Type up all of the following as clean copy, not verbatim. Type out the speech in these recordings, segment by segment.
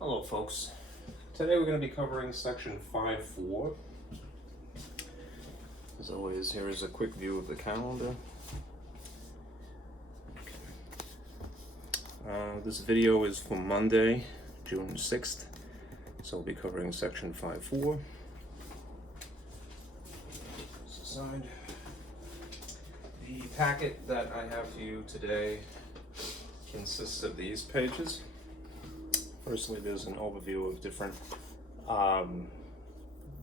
Hello folks. Today we're going to be covering section 5.4. As always, here is a quick view of the calendar. This video is for Monday, June 6th. So we'll be covering section 5.4. This aside. The packet that I have for you today consists of these pages. Firstly, there's an overview of different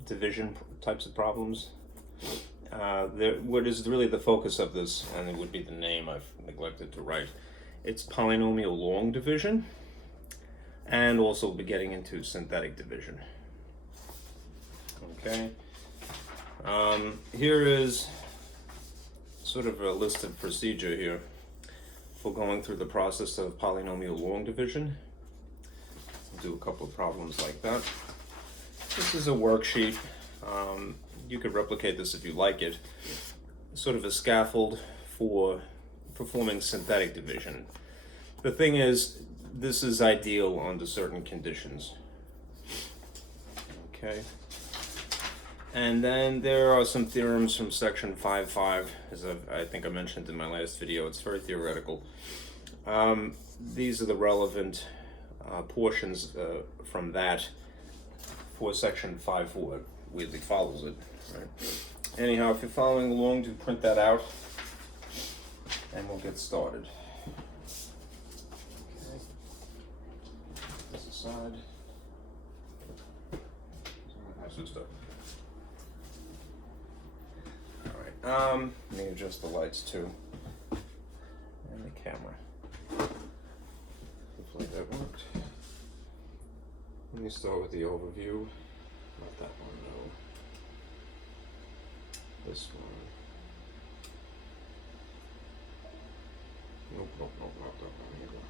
division types of problems. What is really the focus of this, and it would be the name I've neglected to write, it's polynomial long division, and also we'll be getting into synthetic division. Okay. Here is sort of a listed procedure here for going through the process of polynomial long division. Do a couple of problems like that. This is a worksheet. You could replicate this if you like it. Sort of a scaffold for performing synthetic division. The thing is, this is ideal under certain conditions. Okay. And then there are some theorems from section 5.5, as I think I mentioned in my last video. It's very theoretical. These are the relevant portions from that for section 5.4, weirdly follows it. Right? Anyhow, if you're following along, do print that out, and we'll get started. Okay. This aside. All right. Let me adjust the lights too, and the camera. Hopefully that worked. Let me start with the overview. Not that one though. This one. Nope, not that one either.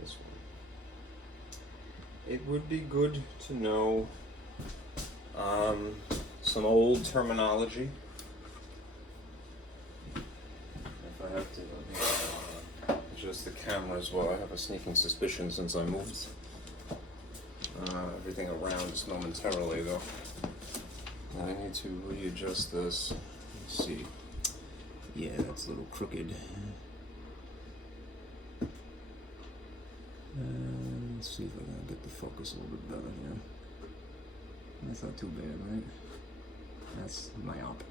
This one. It would be good to know some old terminology. If I have to adjust the camera as well. I have a sneaking suspicion since I moved everything around just momentarily though. I need to readjust this. Let's see. Yeah, that's a little crooked. Let's see if I can get the focus a little bit better here. That's not too bad, right? That's myopic.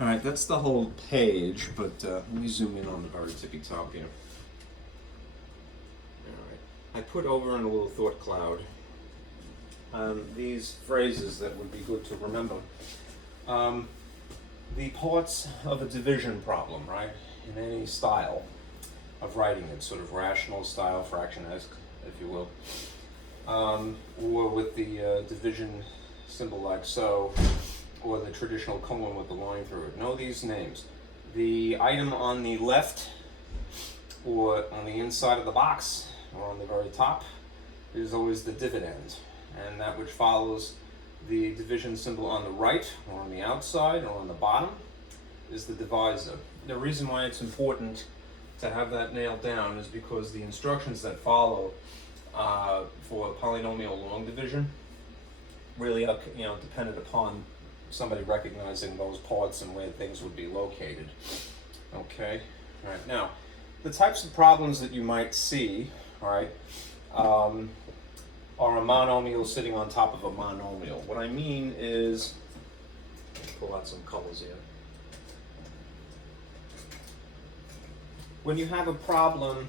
All right, that's the whole page, but let me zoom in on the very tippy top here. All right, I put over in a little thought cloud these phrases that would be good to remember. The parts of a division problem, right, in any style of writing it, sort of rational style, fraction-esque, if you will, or with the division symbol like so, or the traditional colon with the line through it. Know these names. The item on the left, or on the inside of the box, or on the very top, is always the dividend. And that which follows the division symbol on the right, or on the outside, or on the bottom, is the divisor. The reason why it's important to have that nailed down is because the instructions that follow for polynomial long division really are, dependent upon somebody recognizing those parts and where things would be located. Okay, all right. Now, the types of problems that you might see, all right, are a monomial sitting on top of a monomial. What I mean is, let me pull out some colors here. When you have a problem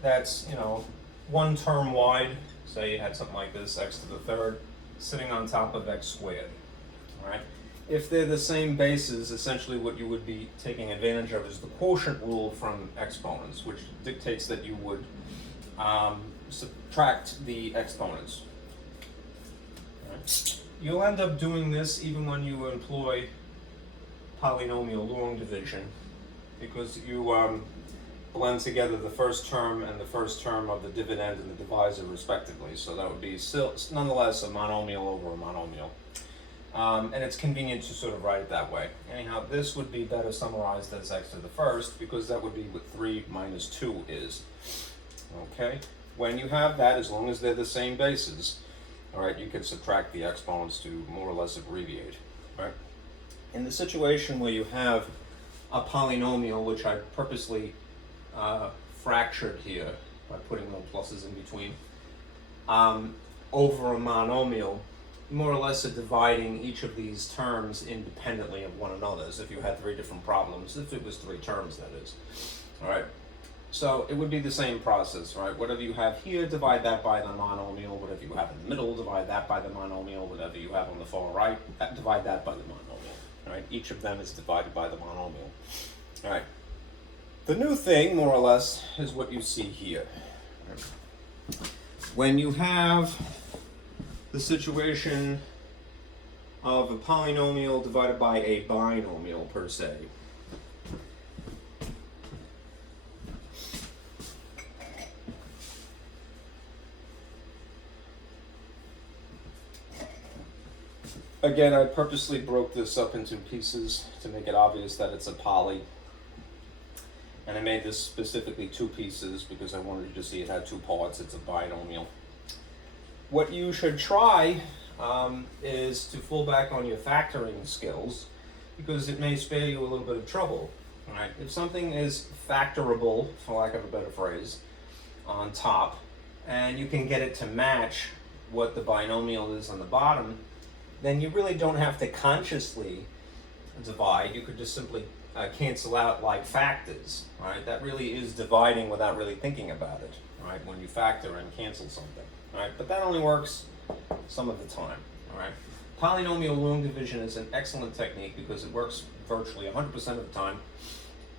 that's, one term wide, say you had something like this, x to the third, sitting on top of x squared. Right? If they're the same bases, essentially what you would be taking advantage of is the quotient rule from exponents, which dictates that you would subtract the exponents. Right? You'll end up doing this even when you employ polynomial long division, because you blend together the first term and the first term of the dividend and the divisor respectively. So that would be still, nonetheless, a monomial over a monomial. And it's convenient to sort of write it that way. Anyhow, this would be better summarized as x to the first, because that would be what 3 minus 2 is. Okay? When you have that, as long as they're the same bases, all right, you can subtract the exponents to more or less abbreviate, right? In the situation where you have a polynomial, which I purposely fractured here by putting no pluses in between, over a monomial, more or less are dividing each of these terms independently of one another, as if you had 3 different problems, if it was 3 terms, that is. All right. So it would be the same process, right? Whatever you have here, divide that by the monomial. Whatever you have in the middle, divide that by the monomial. Whatever you have on the far right, divide that by the monomial. All right? Each of them is divided by the monomial. All right. The new thing, more or less, is what you see here. When you have the situation of a polynomial divided by a binomial, per se, again, I purposely broke this up into pieces to make it obvious that it's a poly. And I made this specifically 2 pieces because I wanted you to see it had 2 parts. It's a binomial. What you should try is to fall back on your factoring skills, because it may spare you a little bit of trouble. Right? If something is factorable, for lack of a better phrase, on top, and you can get it to match what the binomial is on the bottom, then you really don't have to consciously divide. You could just simply cancel out like factors, right? That really is dividing without really thinking about it, right? When you factor and cancel something, right? But that only works some of the time, all right? Polynomial long division is an excellent technique because it works virtually 100% of the time,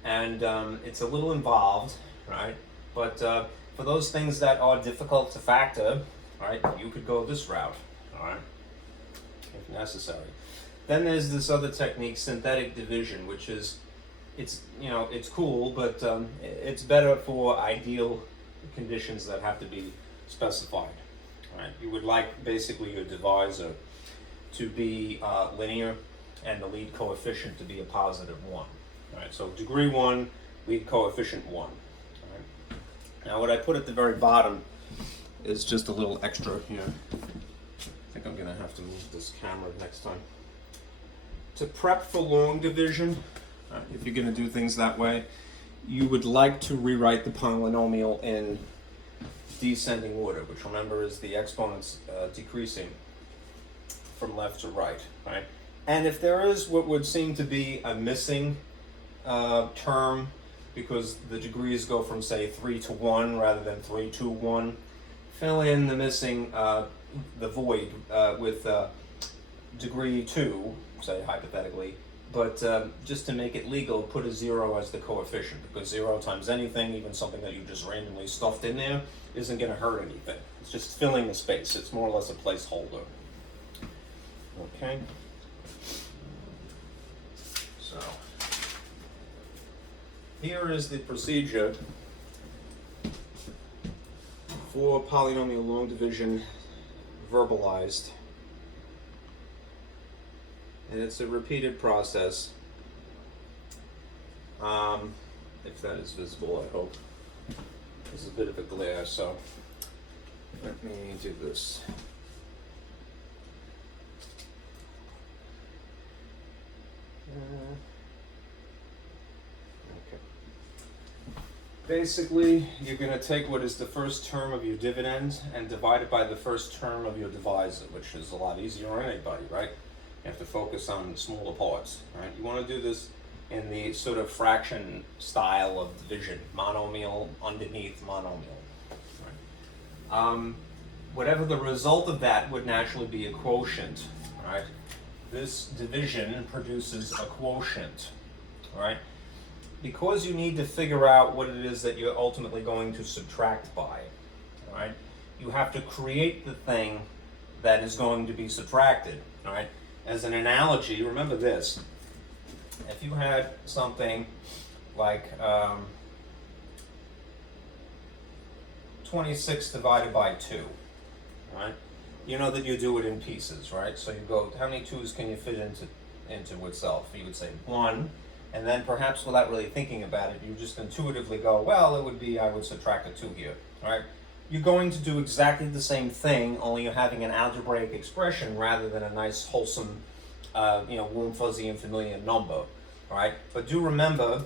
and it's a little involved, right? But for those things that are difficult to factor, right, you could go this route, all right, if necessary. Then there's this other technique, synthetic division, which is, it's cool, but it's better for ideal conditions that have to be specified. Right? You would like basically your divisor to be linear and the lead coefficient to be a positive 1. Right? So degree 1, lead coefficient 1. Right? Now what I put at the very bottom is just a little extra here. I think I'm going to have to move this camera next time. To prep for long division, if you're going to do things that way, you would like to rewrite the polynomial in descending order, which, remember, is the exponents decreasing from left to right, right? And if there is what would seem to be a missing term, because the degrees go from, say, 3 to 1 rather than 3 to 1, fill in the missing, the void with degree 2, say, hypothetically, but just to make it legal, put a 0 as the coefficient, because 0 times anything, even something that you just randomly stuffed in there, isn't going to hurt anything. It's just filling the space. It's more or less a placeholder. Okay? So, here is the procedure for polynomial long division verbalized. And it's a repeated process, if that is visible, I hope. There's a bit of a glare, so let me do this. Okay. Basically, you're going to take what is the first term of your dividend and divide it by the first term of your divisor, which is a lot easier on anybody, right? You have to focus on smaller parts, right? You want to do this in the sort of fraction style of division, monomial underneath monomial. Right? Whatever the result of that would naturally be a quotient, right? This division produces a quotient, right? Because you need to figure out what it is that you're ultimately going to subtract by, right? You have to create the thing that is going to be subtracted, all right? As an analogy, remember this. If you had something like 26 divided by 2, right? you know that you do it in pieces, right? So you go, how many 2's can you fit into itself? You would say 1, and then perhaps without really thinking about it, you just intuitively go, well, it would be, I would subtract a 2 here, right? You're going to do exactly the same thing, only you're having an algebraic expression rather than a nice, wholesome, warm, fuzzy, and familiar number, right? But do remember,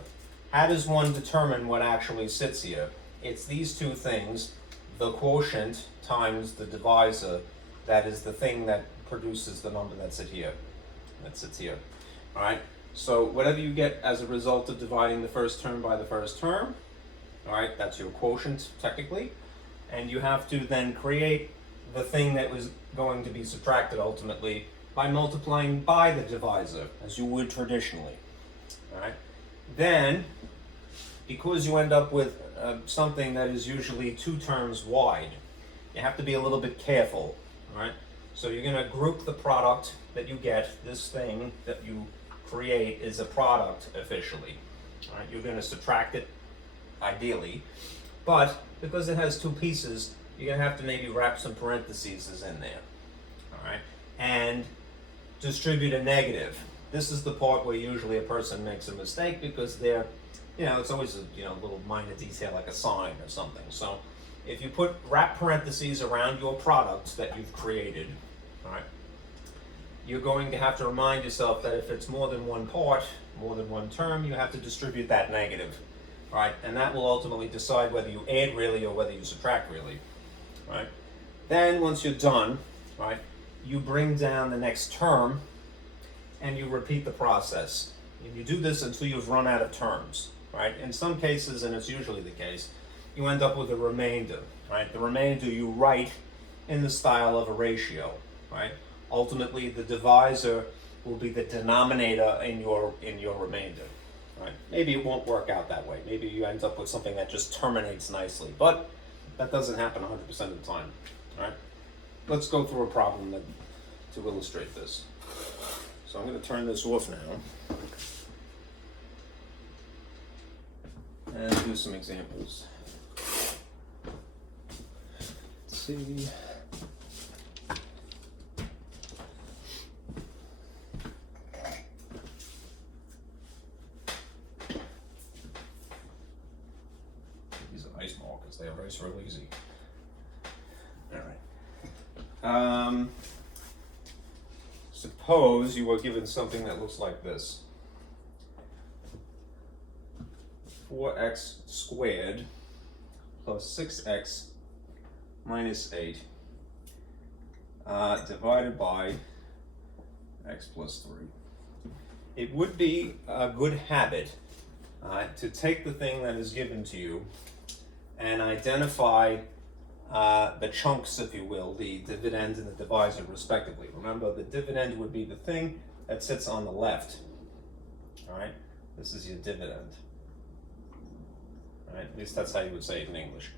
how does one determine what actually sits here? It's these two things, the quotient times the divisor, that is the thing that produces the number that sits here. All right? So whatever you get as a result of dividing the first term by the first term, all right, that's your quotient technically, and you have to then create the thing that was going to be subtracted ultimately by multiplying by the divisor, as you would traditionally. All right? Then, because you end up with something that is usually 2 terms wide, you have to be a little bit careful. All right? So you're going to group the product that you get. This thing that you create is a product officially. All right? You're going to subtract it ideally, but because it has 2 pieces, you're going to have to maybe wrap some parentheses in there. All right? And distribute a negative. This is the part where usually a person makes a mistake because they're, it's always a little minor detail like a sign or something. So if you wrap parentheses around your product that you've created, all right, you're going to have to remind yourself that if it's more than one part, more than one term, you have to distribute that negative, right? And that will ultimately decide whether you add really or whether you subtract really, right? Then once you're done, right, you bring down the next term and you repeat the process. And you do this until you've run out of terms, right? In some cases, and it's usually the case, you end up with a remainder, right? The remainder you write in the style of a ratio, right? Ultimately, the divisor will be the denominator in your remainder, right? Maybe it won't work out that way. Maybe you end up with something that just terminates nicely, but that doesn't happen 100% of the time, right? Let's go through a problem to illustrate this. So I'm going to turn this off now and do some examples. Let's see. These are ice markers. They erase real easy. All right. Suppose you were given something that looks like this. 4x squared plus 6x minus 8 divided by x plus 3. It would be a good habit to take the thing that is given to you and identify the chunks, if you will, the dividend and the divisor respectively. Remember, the dividend would be the thing that sits on the left. All right, this is your dividend. All right, at least that's how you would say it in English.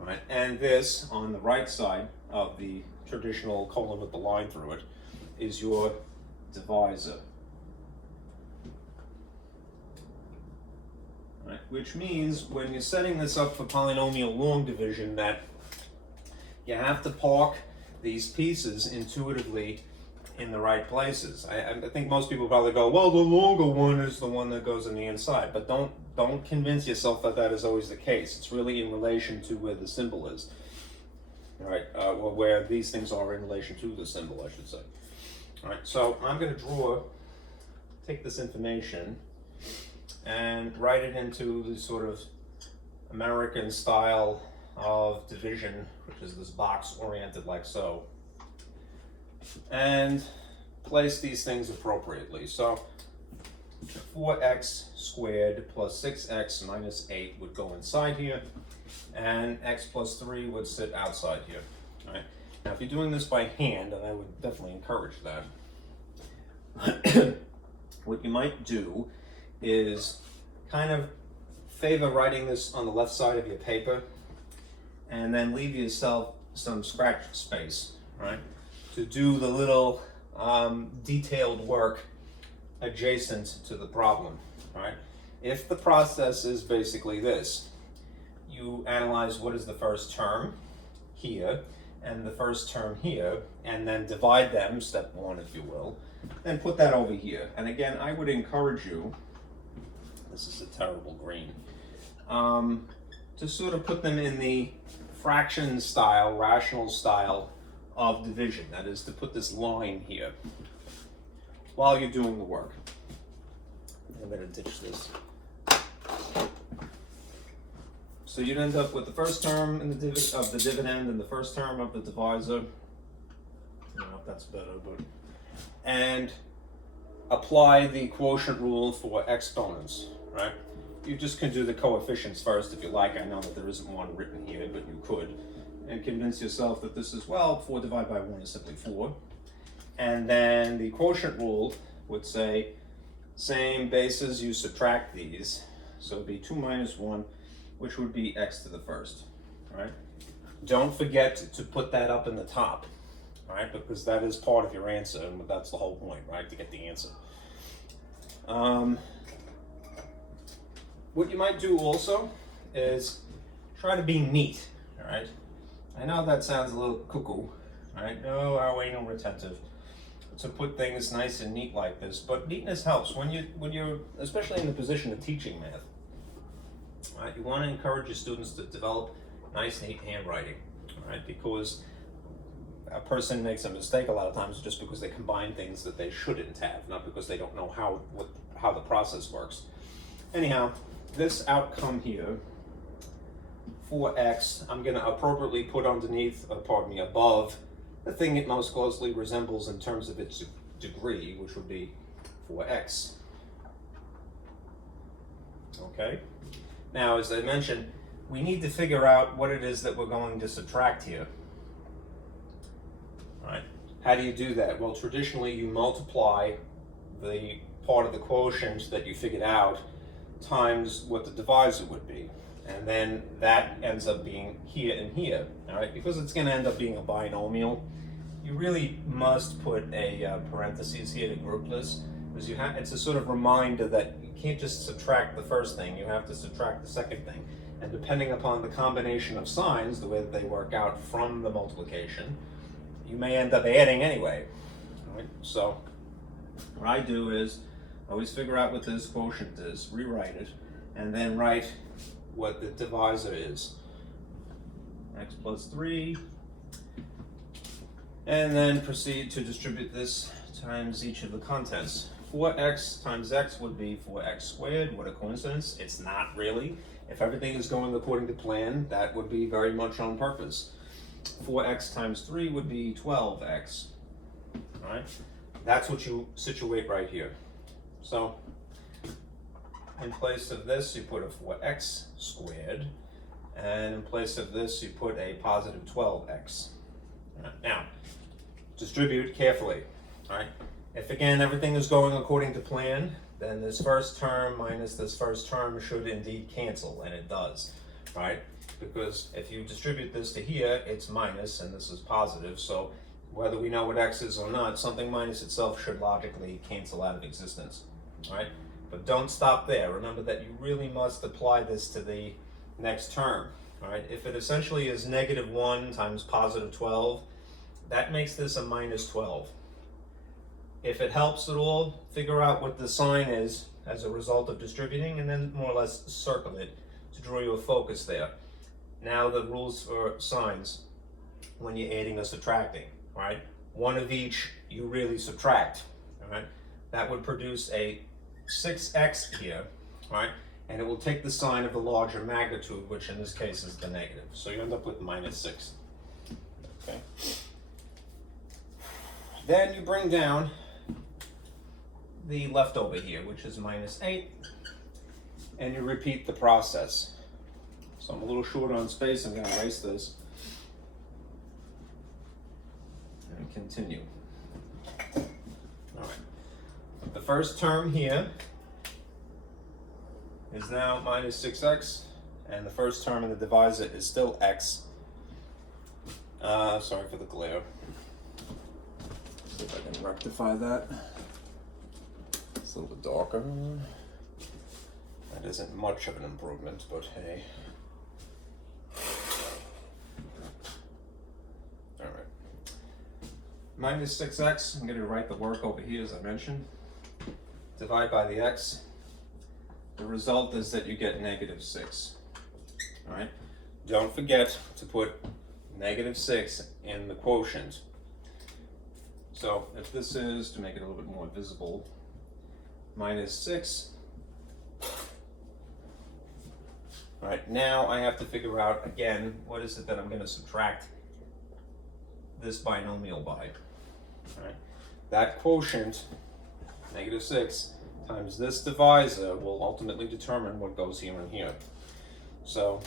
All right, and this on the right side of the traditional colon with the line through it is your divisor. All right, which means when you're setting this up for polynomial long division that you have to park these pieces intuitively in the right places. I think most people probably go, well, the longer one is the one that goes in the inside, but don't convince yourself that that is always the case. It's really in relation to where the symbol is, all right, or where these things are in relation to the symbol, I should say. All right, so I'm going to take this information and write it into the sort of American style of division, which is this box oriented like so, and place these things appropriately. So 4x squared plus 6x minus 8 would go inside here, and x plus 3 would sit outside here. All right. Now, if you're doing this by hand, and I would definitely encourage that, what you might do is kind of favor writing this on the left side of your paper, and then leave yourself some scratch space, right, to do the little detailed work adjacent to the problem, right? If the process is basically this, you analyze what is the first term here, and the first term here, and then divide them, step one if you will, then put that over here. And again, I would encourage you, this is a terrible green, to sort of put them in the fraction style, rational style of division. That is, to put this line here while you're doing the work. I'm going to ditch this. So you'd end up with the first term in the of the dividend and the first term of the divisor. I don't know if that's better, but and apply the quotient rule for exponents, right? You just can do the coefficients first if you like. I know that there isn't one written here, but you could. And convince yourself that this is, well, 4 divided by 1 is simply 4. And then the quotient rule would say, same bases, you subtract these. So it'd be 2 minus 1, which would be x to the first, right? Don't forget to put that up in the top, right? Because that is part of your answer, and that's the whole point, right? To get the answer. What you might do also is try to be neat, all right? I know that sounds a little cuckoo, right? No, our anal retentive, to put things nice and neat like this, but neatness helps when you're especially in the position of teaching math. Right? You want to encourage your students to develop nice, neat handwriting, right? Because a person makes a mistake a lot of times just because they combine things that they shouldn't have, not because they don't know how the process works. Anyhow, this outcome here, 4x, I'm going to appropriately put underneath, above, the thing it most closely resembles in terms of its degree, which would be 4x. Okay? Now, as I mentioned, we need to figure out what it is that we're going to subtract here. All right? How do you do that? Well, traditionally, you multiply the part of the quotient that you figured out times what the divisor would be. And then that ends up being here and here, all right? Because it's going to end up being a binomial, you really must put a parentheses here to group this, because it's a sort of reminder that you can't just subtract the first thing, you have to subtract the second thing. And depending upon the combination of signs, the way that they work out from the multiplication, you may end up adding anyway, all right? So what I do is always figure out what this quotient is, rewrite it, and then write what the divisor is. X plus 3, and then proceed to distribute this times each of the contents. 4x times x would be 4x squared. What a coincidence. It's not really. If everything is going according to plan, that would be very much on purpose. 4x times 3 would be 12x. All right? That's what you situate right here. So in place of this, you put a 4x squared, and in place of this, you put a positive 12x. Now, distribute carefully, all right? If, again, everything is going according to plan, then this first term minus this first term should indeed cancel, and it does, right? Because if you distribute this to here, it's minus, and this is positive, so whether we know what x is or not, something minus itself should logically cancel out of existence, all right? But don't stop there. Remember that you really must apply this to the next term, all right? If it essentially is negative 1 times positive 12, that makes this a minus 12. If it helps at all, figure out what the sign is as a result of distributing, and then more or less circle it to draw you a focus there. Now the rules for signs when you're adding or subtracting, all right? One of each you really subtract, all right? That would produce a 6x here, right? And it will take the sign of the larger magnitude, which in this case is the negative. So you end up with minus 6. Okay. Then you bring down the leftover here, which is minus 8, and you repeat the process. So I'm a little short on space. I'm going to erase this and continue. All right. The first term here is now minus 6x, and the first term in the divisor is still x. Sorry for the glare. See if I can rectify that. It's a little bit darker. That isn't much of an improvement, but hey. minus 6x, I'm going to write the work over here as I mentioned. Divide by the x. The result is that you get negative 6. All right. Don't forget to put negative 6 in the quotient. So if this is, to make it a little bit more visible, minus 6. All right, now I have to figure out, again, what is it that I'm going to subtract this binomial by. All right. That quotient, negative 6, times this divisor will ultimately determine what goes here and here. So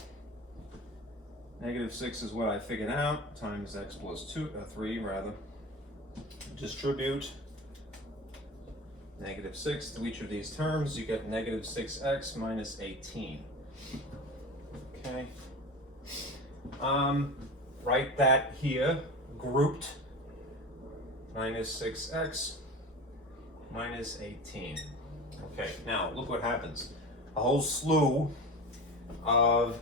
negative 6 is what I figured out, times x plus 3 rather. Distribute negative 6 to each of these terms, you get negative 6x minus 18. Okay. Write that here, grouped, minus 6x minus 18. Okay, now look what happens. A whole slew of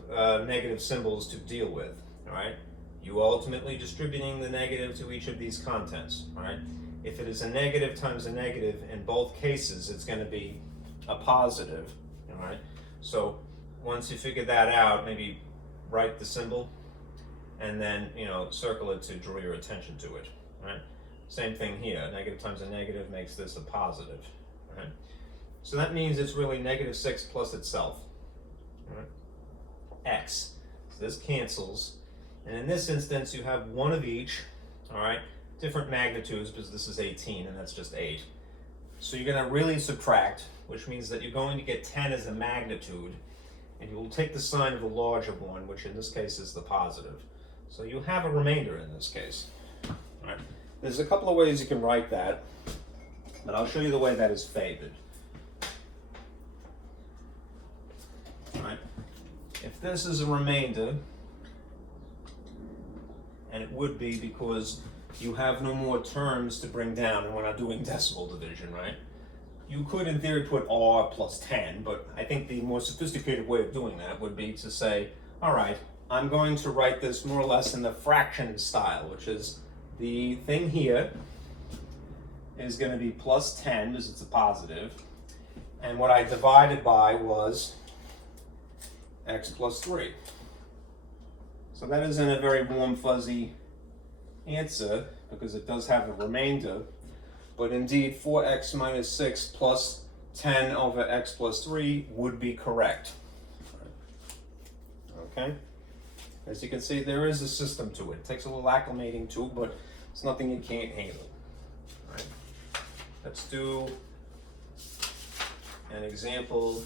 negative symbols to deal with, all right? You ultimately distributing the negative to each of these contents, all right? If it is a negative times a negative, in both cases, it's going to be a positive, all right? So once you figure that out, maybe write the symbol and then, circle it to draw your attention to it, all right? Same thing here, negative times a negative makes this a positive, all right? So that means it's really negative 6 plus itself, all right? X. So this cancels. And in this instance, you have one of each, all right? Different magnitudes, because this is 18 and that's just 8. So you're going to really subtract, which means that you're going to get 10 as a magnitude, and you will take the sign of the larger one, which in this case is the positive. So you have a remainder in this case. All right. There's a couple of ways you can write that, but I'll show you the way that is favored. All right. If this is a remainder, and it would be because you have no more terms to bring down, and we're not doing decimal division, right? You could, in theory, put r plus 10, but I think the more sophisticated way of doing that would be to say, all right, I'm going to write this more or less in the fraction style, which is the thing here is going to be plus 10, because it's a positive, and what I divided by was x plus 3. So that isn't a very warm, fuzzy answer, because it does have a remainder, but indeed 4x minus 6 plus 10 over x plus 3 would be correct. Okay? As you can see, there is a system to it. It takes a little acclimating to, but it's nothing you can't handle. All right. Let's do an example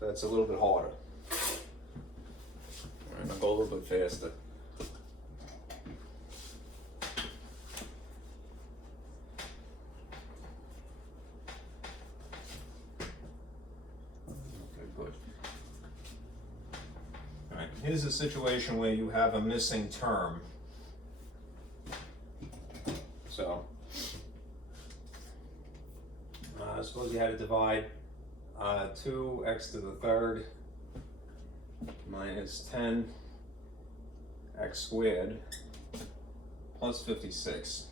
that's a little bit harder. All right, I'll go a little bit faster. Here's a situation where you have a missing term. So, suppose you had to divide 2x to the third minus 10 x squared plus 56.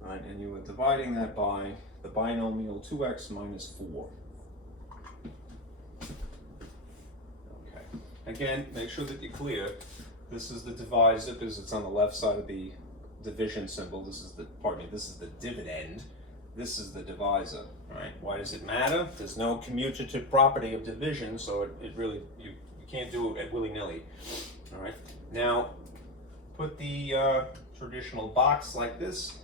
Right, and you were dividing that by the binomial 2x minus 4. Again, make sure that you're clear. This is the divisor because it's on the left side of the division symbol. This is the, this is the dividend. This is the divisor, all right? Why does it matter? There's no commutative property of division, so it really, you can't do it willy-nilly, all right? Now, put the traditional box like this,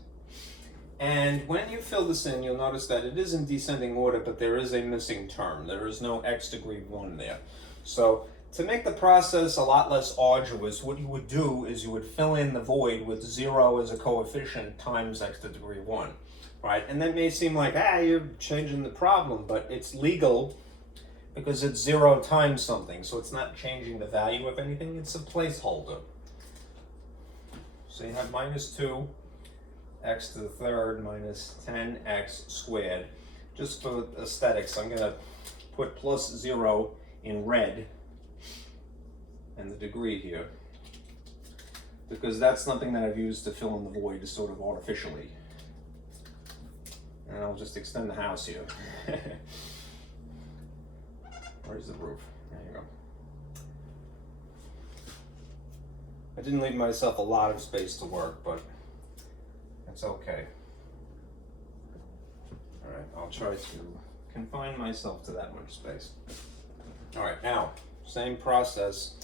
and when you fill this in, you'll notice that it is in descending order, but there is a missing term. There is no x degree 1 there. So, to make the process a lot less arduous, what you would do is you would fill in the void with 0 as a coefficient times x to the degree 1, right? And that may seem like, you're changing the problem, but it's legal because it's 0 times something, so it's not changing the value of anything, it's a placeholder. So you have minus 2 x to the third minus 10x squared. Just for aesthetics, I'm going to put plus 0 in red and the degree here. because that's something that I've used to fill in the void sort of artificially. And I'll just extend the house here. Where's the roof? There you go. I didn't leave myself a lot of space to work, but it's okay. All right, I'll try to confine myself to that much space. All right, now, same process.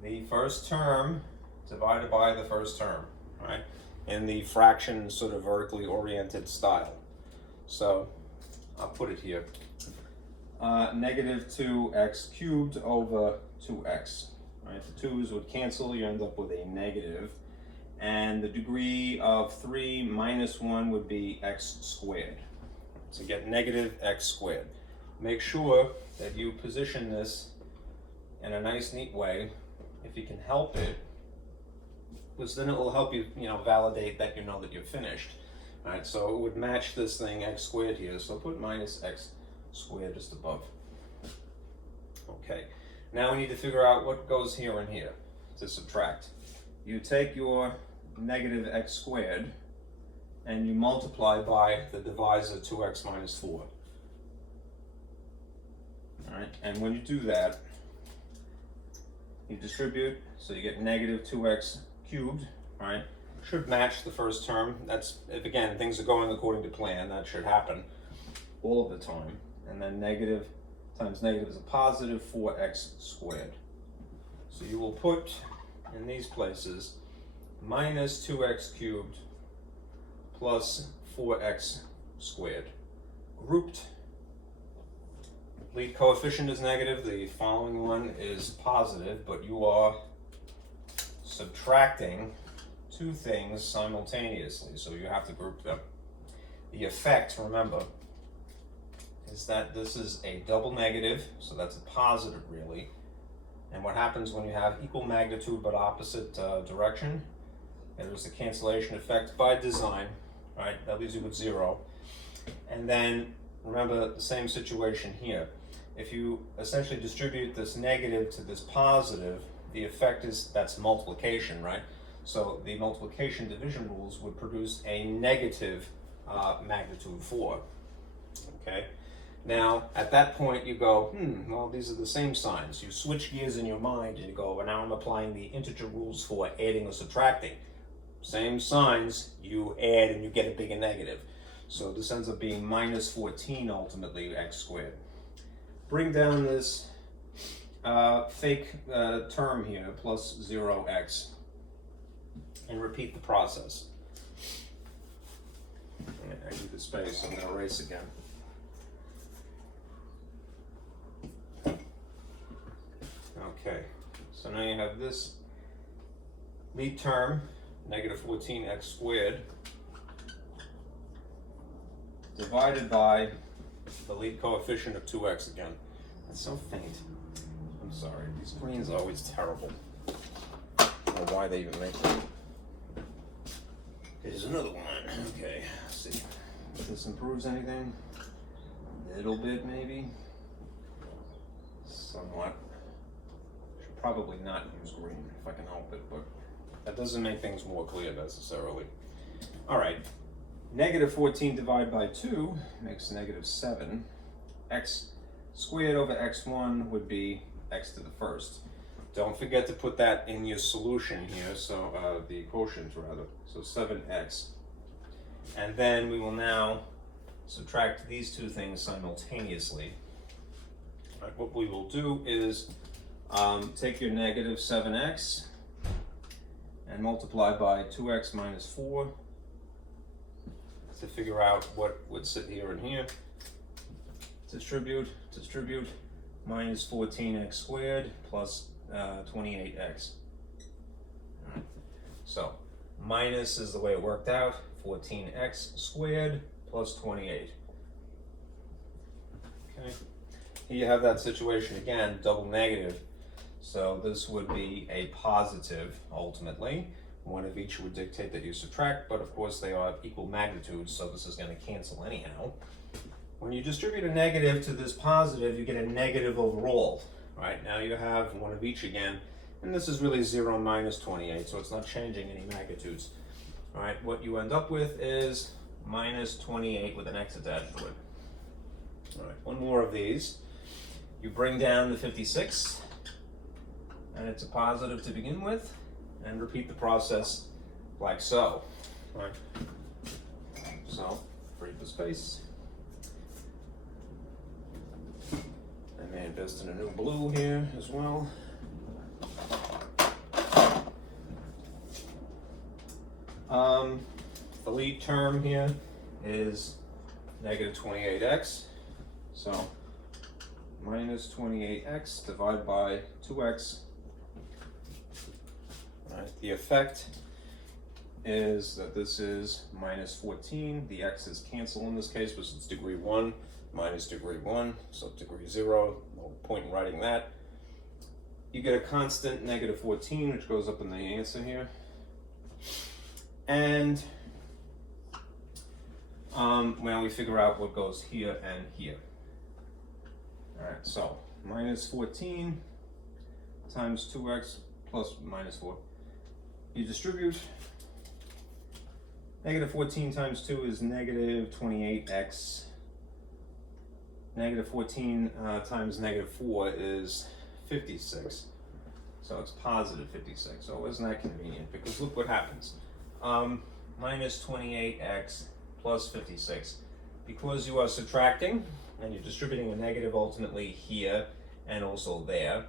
The first term divided by the first term, right? In the fraction sort of vertically oriented style. So I'll put it here. Negative 2x cubed over 2x. Right? The 2's would cancel, you end up with a negative. And the degree of 3 minus 1 would be x squared. So you get negative x squared. Make sure that you position this in a nice, neat way, if you can help it, because then it will help you, validate that you know that you're finished. All right, so it would match this thing x squared here, so put minus x squared just above. Okay, now we need to figure out what goes here and here to subtract. You take your negative x squared and you multiply by the divisor 2x minus 4. All right, and when you do that, you distribute, so you get negative 2x cubed, right? Should match the first term. That's, if again, things are going according to plan, that should happen all of the time. And then negative times negative is a positive 4x squared. So you will put in these places minus 2x cubed plus 4x squared. Grouped. Lead coefficient is negative, the following one is positive, but you are subtracting two things simultaneously, so you have to group them. The effect, remember, is that this is a double negative, so that's a positive really. And what happens when you have equal magnitude but opposite direction? There's a cancellation effect by design, right? That leaves you with 0. And then remember the same situation here. If you essentially distribute this negative to this positive, the effect is, that's multiplication, right? So the multiplication division rules would produce a negative magnitude 4, okay? Now, at that point you go, well, these are the same signs. You switch gears in your mind and you go, well, now I'm applying the integer rules for adding or subtracting. Same signs, you add and you get a bigger negative. So this ends up being minus 14 ultimately, x squared. Bring down this fake term here, plus 0x, and repeat the process. I need the space, so I'm going to erase again. Okay, so now you have this lead term, negative 14x squared, divided by the lead coefficient of 2x again. That's so faint. I'm sorry, these screens are always terrible. I don't know why they even make them. Here's another one. Okay, let's see if this improves anything. A little bit, maybe. Somewhat. Should probably not use green if I can help it, but that doesn't make things more clear necessarily. All right. Negative 14 divided by 2 makes negative 7. X squared over x1 would be x to the first. Don't forget to put that in your solution here, so the quotient rather, so 7x. And then we will now subtract these two things simultaneously. Right, what we will do is take your negative 7x and multiply by 2x minus 4 to figure out what would sit here and here. Distribute, minus 14x squared plus 28x. So minus is the way it worked out, 14x squared plus 28. Okay, here you have that situation again, double negative. So this would be a positive ultimately. One of each would dictate that you subtract, but of course they are equal magnitudes, so this is going to cancel anyhow. When you distribute a negative to this positive, you get a negative overall. Right, now you have one of each again, And this is really 0 minus 28, so it's not changing any magnitudes. All right, what you end up with is minus 28 with an x attached to it. All right, one more of these. You bring down the 56, and it's a positive to begin with, and repeat the process like so. All right. So, free the space. I may invest in a new blue here as well. The lead term here is negative 28x. So minus 28x divided by 2x. All right, the effect is that this is minus 14. The x's cancel in this case because it's degree 1 minus degree 1, so degree 0. No point in writing that. You get a constant negative 14, which goes up in the answer here. And well, we figure out what goes here and here. All right, so minus 14 times 2x plus minus 4. You distribute. Negative 14 times 2 is negative 28x. Negative 14 times negative 4 is 56. So it's positive 56. So isn't that convenient? Because look what happens. Minus 28x plus 56. Because you are subtracting and you're distributing a negative ultimately here and also there,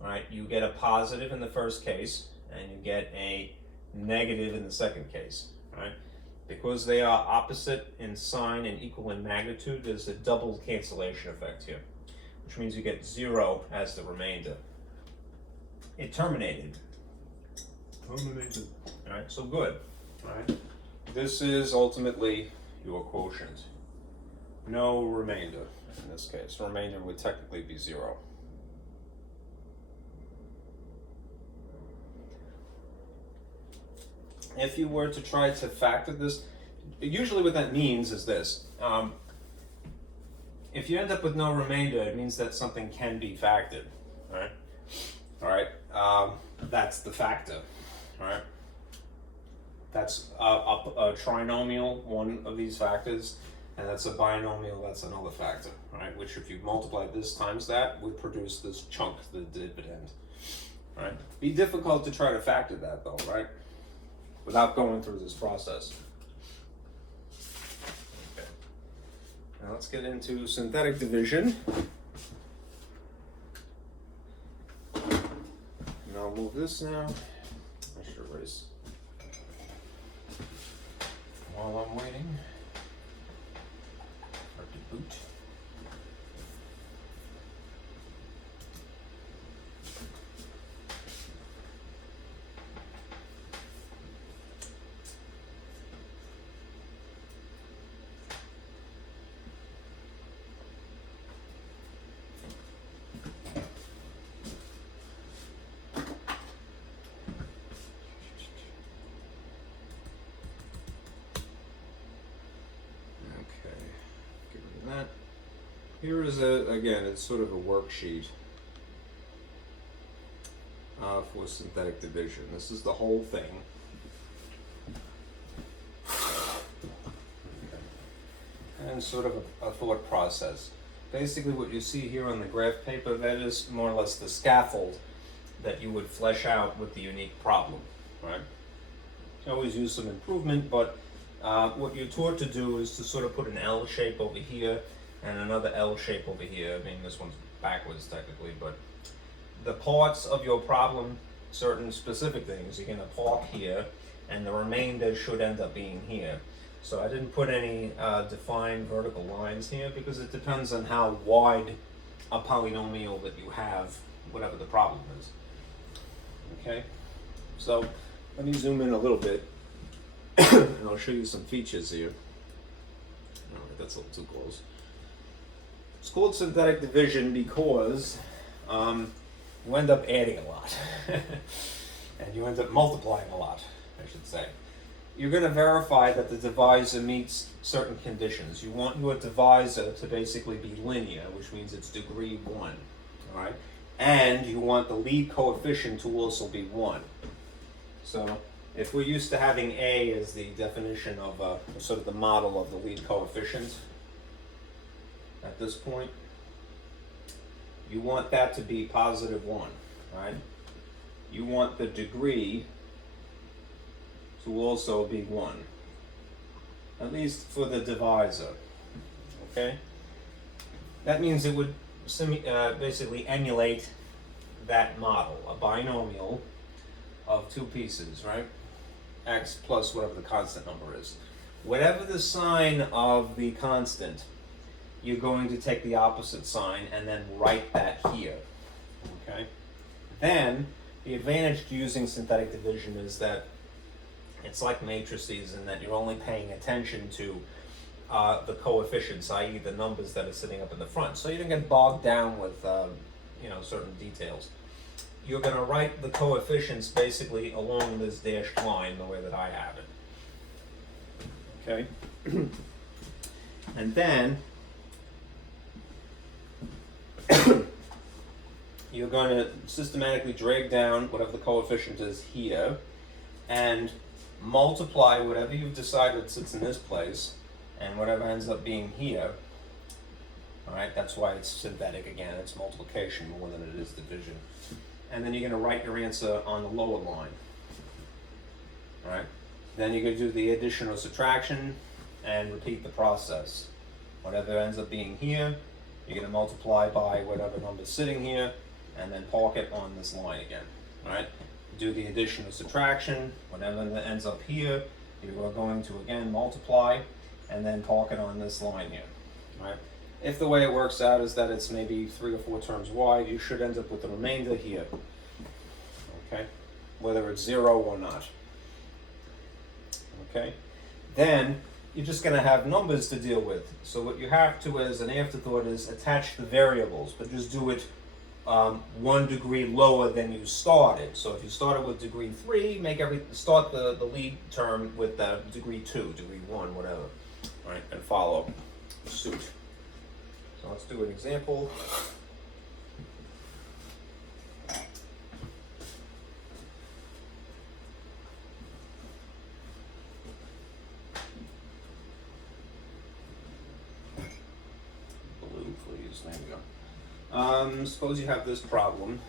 right? You get a positive in the first case and you get a negative in the second case, right? Because they are opposite in sign and equal in magnitude, there's a double cancellation effect here, which means you get 0 as the remainder. It terminated. All right, so good. All right. This is ultimately your quotient. No remainder in this case. The remainder would technically be 0. If you were to try to factor this, usually what that means is this. If you end up with no remainder, it means that something can be factored. Right? All right. That's the factor. All right. That's a trinomial, one of these factors, and that's a binomial, that's another factor, right? Which if you multiply this times that, would produce this chunk, the dividend, right? Be difficult to try to factor that though, right? Without going through this process. Okay. Now let's get into synthetic division. And I'll move this now. I should erase. While I'm waiting for it to boot. Here is again, it's sort of a worksheet for synthetic division. This is the whole thing. And sort of a thought process. Basically what you see here on the graph paper, that is more or less the scaffold that you would flesh out with the unique problem, right? You can always use some improvement, but what you're taught to do is to sort of put an L shape over here and another L shape over here. I mean, this one's backwards technically, but the parts of your problem, certain specific things, you're gonna park here, and the remainder should end up being here. So I didn't put any defined vertical lines here because it depends on how wide a polynomial that you have, whatever the problem is. Okay, so let me zoom in a little bit, and I'll show you some features here. All right, that's a little too close. It's called synthetic division because you end up adding a lot, and you end up multiplying a lot, I should say. You're going to verify that the divisor meets certain conditions. You want your divisor to basically be linear, which means it's degree 1, all right? and you want the lead coefficient to also be 1. So if we're used to having A as the definition of sort of the model of the lead coefficient at this point, you want that to be positive 1, right? You want the degree to also be 1, at least for the divisor, okay? That means it would basically emulate that model, a binomial of two pieces, right? X plus whatever the constant number is. Whatever the sign of the constant, you're going to take the opposite sign and then write that here, okay? Then, the advantage to using synthetic division is that it's like matrices in that you're only paying attention to the coefficients, i.e. the numbers that are sitting up in the front. So you don't get bogged down with certain details. You're going to write the coefficients basically along this dashed line the way that I have it. Okay? And then you're going to systematically drag down whatever the coefficient is here and multiply whatever you've decided sits in this place and whatever ends up being here. Alright, that's why it's synthetic again, it's multiplication more than it is division. And then you're going to write your answer on the lower line. Alright, then you're going to do the addition or subtraction and repeat the process. Whatever ends up being here, you're going to multiply by whatever number's sitting here and then park it on this line again. Alright, do the addition or subtraction, whatever that ends up here, you are going to again multiply and then park it on this line here. Alright, if the way it works out is that it's maybe 3 or 4 terms wide, you should end up with the remainder here. Okay, whether it's 0 or not. Okay, then you're just going to have numbers to deal with. So what you have to, as an afterthought, is attach the variables, but just do it 1 degree lower than you started. So if you started with degree 3, start the lead term with degree 2, degree 1, whatever. All right, and follow suit. So let's do an example. Blue, please. There we go. Suppose you have this problem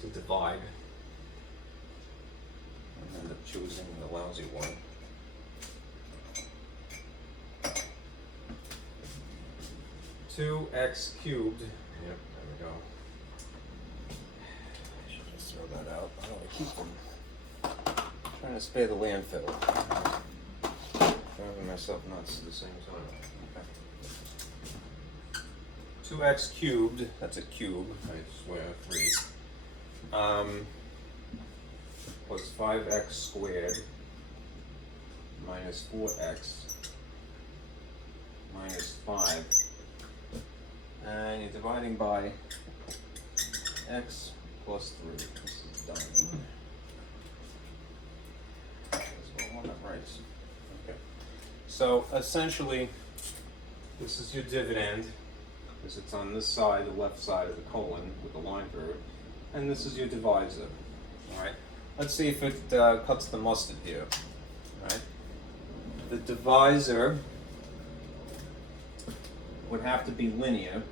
to divide. And end up choosing the lousy one. X cubed. Yep, there we go. I should just throw that out. I don't want to keep them. I'm trying to spare the landfill. Driving myself nuts at the same time. Okay. 2x cubed, that's a cube, I swear, 3. Plus 5x squared minus 4x minus 5. And you're dividing by x plus 3. This is done. That's what that writes. Okay. So essentially, this is your dividend. Because it's on this side, the left side of the colon with the line through it. And this is your divisor. Alright. Let's see if it cuts the mustard here. Alright. The divisor would have to be linear.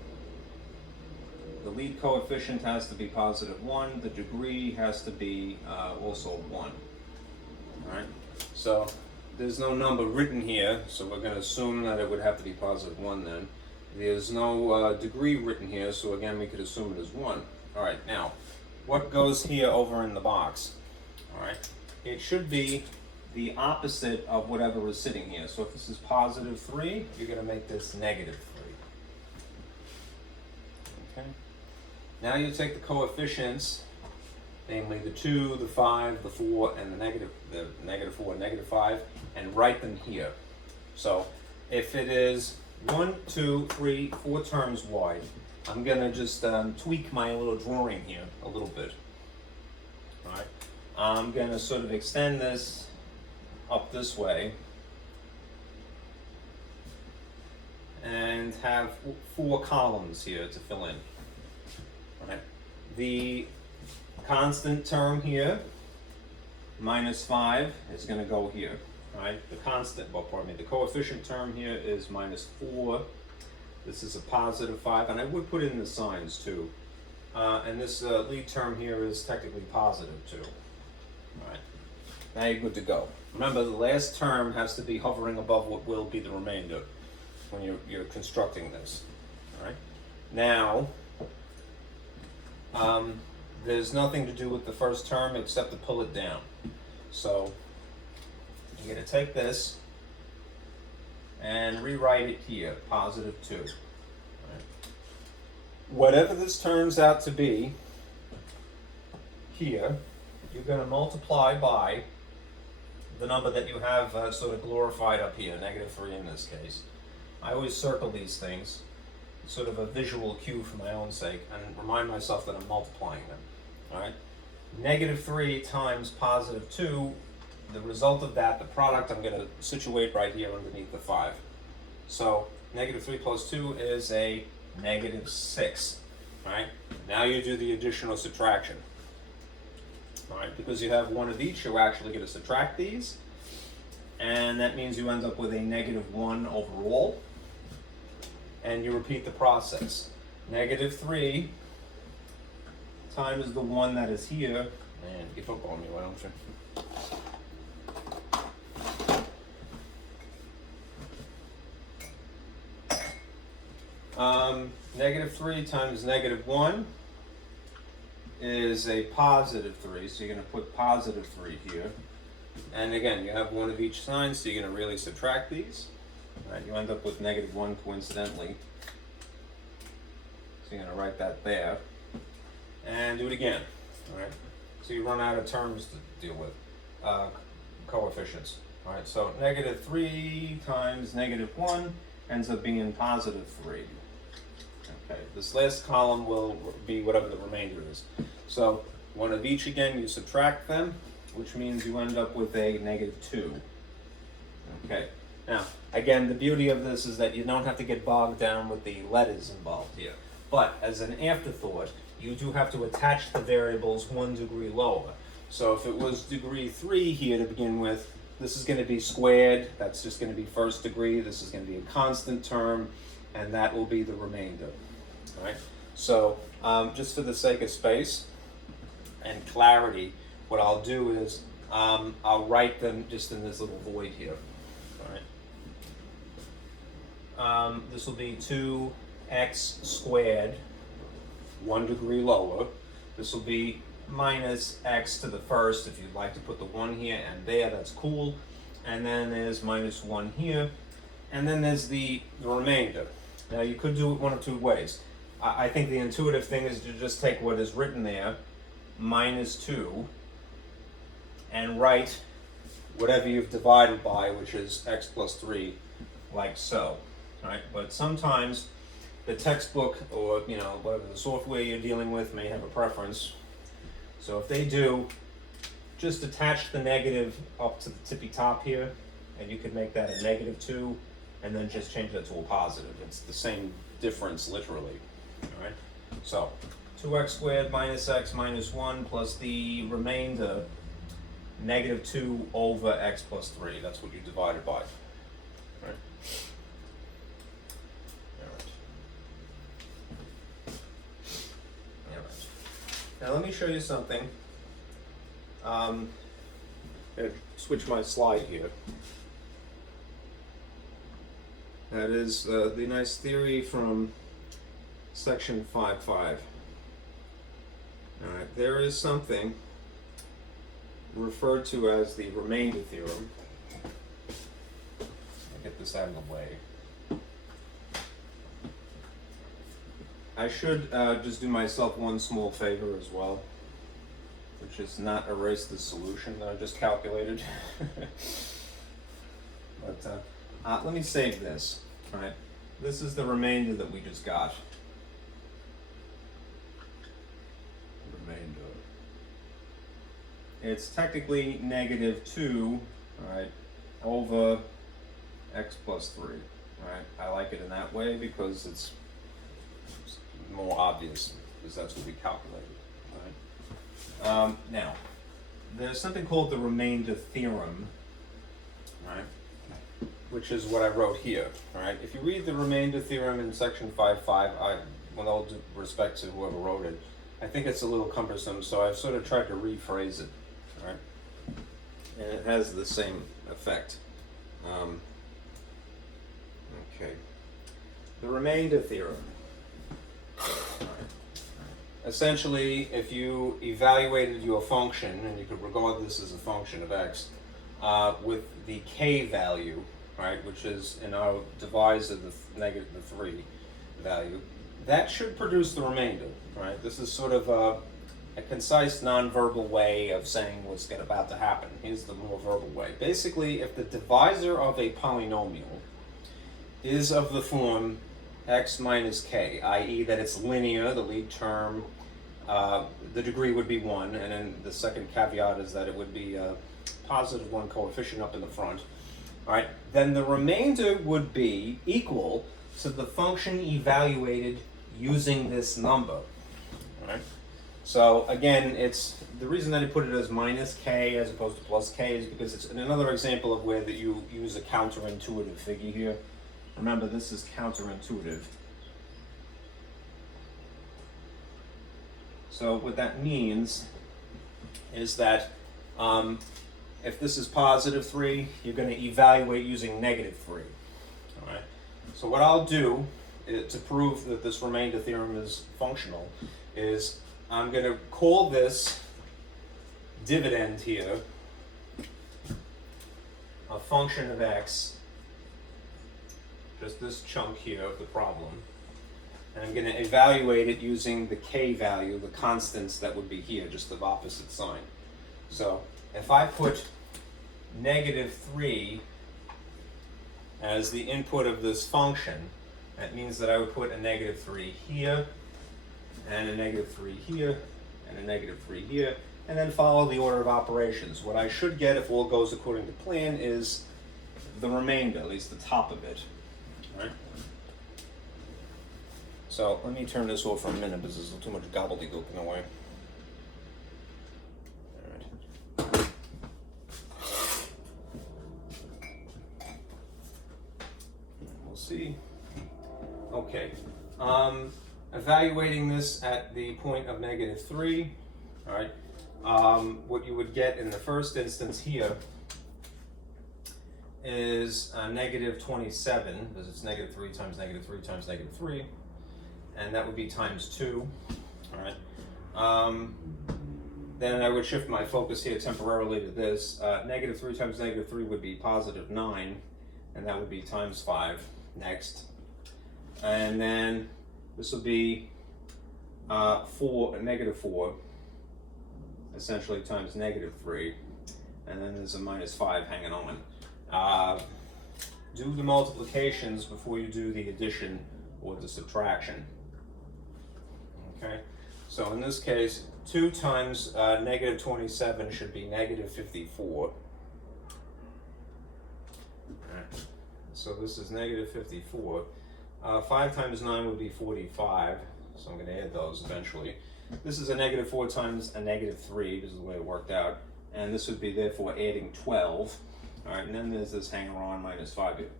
The lead coefficient has to be positive 1. The degree has to be also 1. Alright, so there's no number written here, so we're going to assume that it would have to be positive 1 then. There's no degree written here, so again we could assume it is 1. Alright, now, what goes here over in the box? Alright, it should be the opposite of whatever is sitting here. So if this is positive 3, you're going to make this negative 3. Okay. Now you take the coefficients, namely the 2, the 5, the 4, and the negative 4 and negative 5, and write them here. So if it is 1, 2, 3, 4 terms wide, I'm going to just tweak my little drawing here a little bit. All right. I'm going to sort of extend this up this way. And and have 4 columns here to fill in. Right? The constant term here, minus 5, is going to go here. Right? The constant, well, pardon me, the coefficient term here is minus 4. This is a positive 5, and I would put in the signs too. And this lead term here is technically positive 2. All right. Now you're good to go. Remember, the last term has to be hovering above what will be the remainder when you're constructing this. All right. Now, there's nothing to do with the first term except to pull it down. So you're going to take this and rewrite it here, positive 2. All right. Whatever this turns out to be here, you're going to multiply by the number that you have sort of glorified up here, negative 3 in this case. I always circle these things, sort of a visual cue for my own sake, and remind myself that I'm multiplying them. All right? Negative 3 times positive 2, the result of that, the product, I'm going to situate right here underneath the 5. So negative 3 plus 2 is a negative 6. All right? Now you do the addition or subtraction. All right, because you have one of each, you're actually going to subtract these, and that means you end up with a negative 1 overall, and you repeat the process. Negative 3 times the 1 that is here, and give up on me, why don't you? Negative 3 times negative 1 is a positive 3, so you're going to put positive 3 here. And again, you have one of each sign, so you're going to really subtract these. All right, you end up with negative 1 coincidentally. So you're going to write that there. And do it again. All right, so you run out of terms to deal with, coefficients. All right, so negative 3 times negative 1 ends up being positive 3. Okay, this last column will be whatever the remainder is. So one of each again, you subtract them, which means you end up with a negative 2. Okay, now again, the beauty of this is that you don't have to get bogged down with the letters involved here. But as an afterthought, you do have to attach the variables 1 degree lower. So if it was degree 3 here to begin with, this is going to be squared, that's just going to be first degree, this is going to be a constant term, and that will be the remainder. All right. So just for the sake of space and clarity, what I'll do is I'll write them just in this little void here. All right. This will be 2x squared, 1 degree lower. This will be minus x to the first. If you'd like to put the 1 here and there, that's cool. And then there's minus 1 here. And then there's the remainder. Now you could do it one of 2 ways. I think the intuitive thing is to just take what is written there, minus 2, and write whatever you've divided by, which is x plus 3, like so. Right? But sometimes the textbook or whatever the software you're dealing with may have a preference. So if they do, just attach the negative up to the tippy top here, and you could make that a negative 2, and then just change that to a positive. It's the same difference literally. All right, so 2x squared minus x minus 1 plus the remainder, negative 2 over x plus 3. That's what you divided by. All right. All right. Now let me show you something. I'm going to switch my slide here. That is the nice theory from section 5.5. All right, there is something referred to as the remainder theorem. I'll get this out of the way. I should just do myself one small favor as well, which is not erase the solution that I just calculated. But let me save this. All right, this is the remainder that we just got. Remainder. It's technically negative 2, all right, over x plus 3. right? I like it in that way because it's more obvious, because that's what we calculated, right? Now, there's something called the remainder theorem, right? Which is what I wrote here, all right? If you read the remainder theorem in section 5.5, with all due respect to whoever wrote it, I think it's a little cumbersome, so I've sort of tried to rephrase it, all right? And it has the same effect. Okay. The remainder theorem. Essentially, if you evaluated your function, and you could regard this as a function of x, with the k value, right, which is in our divisor the -3 value, that should produce the remainder, right? This is sort of a concise, non-verbal way of saying what's about to happen. Here's the more verbal way. Basically, if the divisor of a polynomial is of the form x minus k, i.e. that it's linear, the lead term, the degree would be 1, and then the second caveat is that it would be a positive 1 coefficient up in the front, all right, then the remainder would be equal to the function evaluated using this number, all right? So again, it's the reason that I put it as minus k as opposed to plus k is because it's another example of where that you use a counterintuitive figure here. Remember, this is counterintuitive. So what that means is that if this is positive 3, you're going to evaluate using negative 3. All right. So what I'll do to prove that this remainder theorem is functional is I'm going to call this dividend here a function of x, just this chunk here of the problem, and I'm going to evaluate it using the k value, the constants that would be here, just of opposite sign. So if I put -3 as the input of this function, that means that I would put a -3 here, and a -3 here, and a -3 here, and then follow the order of operations. What I should get, if all goes according to plan, is the remainder, at least the top of it. All right? So let me turn this off for a minute because there's too much gobbledygook in the way. All right. We'll see. Okay. Evaluating this at the point of -3, all right, what you would get in the first instance here is -27, because it's -3 times -3 times -3, and that would be times 2, all right. Then I would shift my focus here temporarily to this. -3 times -3 would be +9, and that would be times 5 next. And then this will be -4, essentially times -3, and then there's a -5 hanging on. Do the multiplications before you do the addition or the subtraction. Okay, so in this case, 2 times -27 should be -54. Right. So this is -54. 5 times 9 would be 45, so I'm going to add those eventually. This is a -4 times a -3, this is the way it worked out, and this would be therefore adding 12. All right, and then there's this hanger-on -5 here.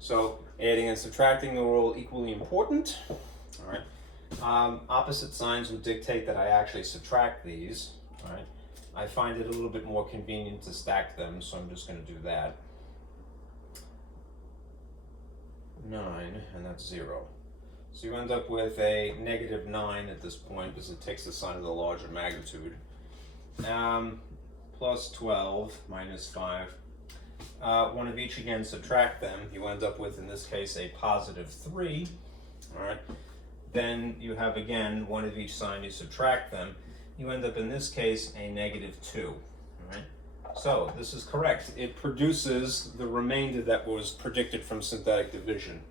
So adding and subtracting are all equally important. All right. Opposite signs would dictate that I actually subtract these. All right. I find it a little bit more convenient to stack them, so I'm just going to do that. 9, and that's 0. So you end up with a -9 at this point because it takes the sign of the larger magnitude. Plus 12 minus 5. One of each again, subtract them. You end up with, in this case, a +3. All right. Then you have again one of each sign. You subtract them. You end up in this case a -2. All right. So this is correct. It produces the remainder that was predicted from synthetic division.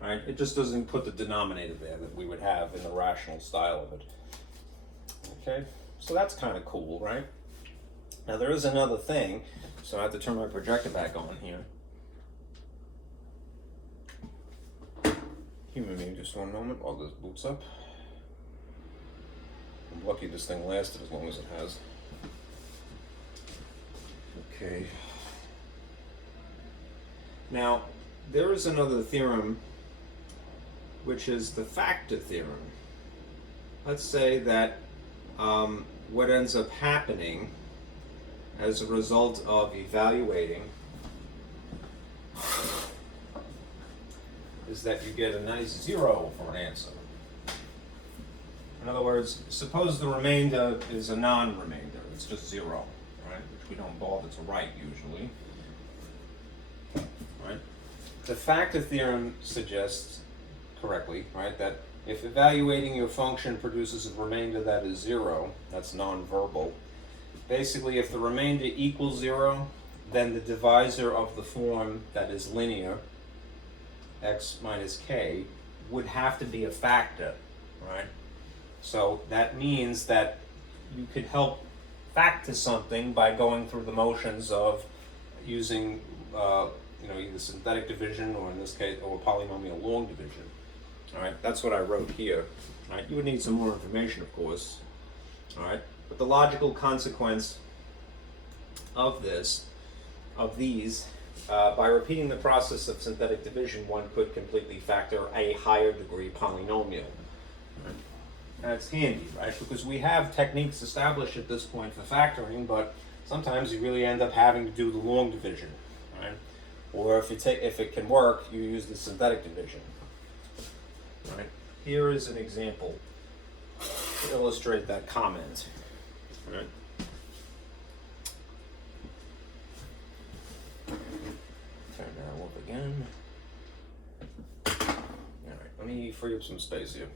Right? It just doesn't put the denominator there that we would have in the rational style of it. Okay, so that's kind of cool, right? Now there is another thing, so I have to turn my projector back on here. Humor me just one moment while this boots up. I'm lucky this thing lasted as long as it has. Okay. Now, there is another theorem, which is the factor theorem. Let's say that what ends up happening as a result of evaluating is that you get a nice 0 for an answer. In other words, suppose the remainder is a non-remainder. It's just 0, right? Which we don't bother to write usually. Right? The factor theorem suggests correctly, right, that if evaluating your function produces a remainder that is 0, that's non-verbal. Basically, if the remainder equals 0, then the divisor of the form that is linear, x minus k, would have to be a factor, right? So that means that you could help factor something by going through the motions of using, either synthetic division or in this case, or polynomial long division. All right, that's what I wrote here. All right, you would need some more information, of course. All right, but the logical consequence of these, by repeating the process of synthetic division, one could completely factor a higher degree polynomial. Right? That's handy, right? Because we have techniques established at this point for factoring, but sometimes you really end up having to do the long division, right? Or if it can work, you use the synthetic division. Right? Here is an example to illustrate that comment. Right? Turn that up again. Alright, let me free up some space here.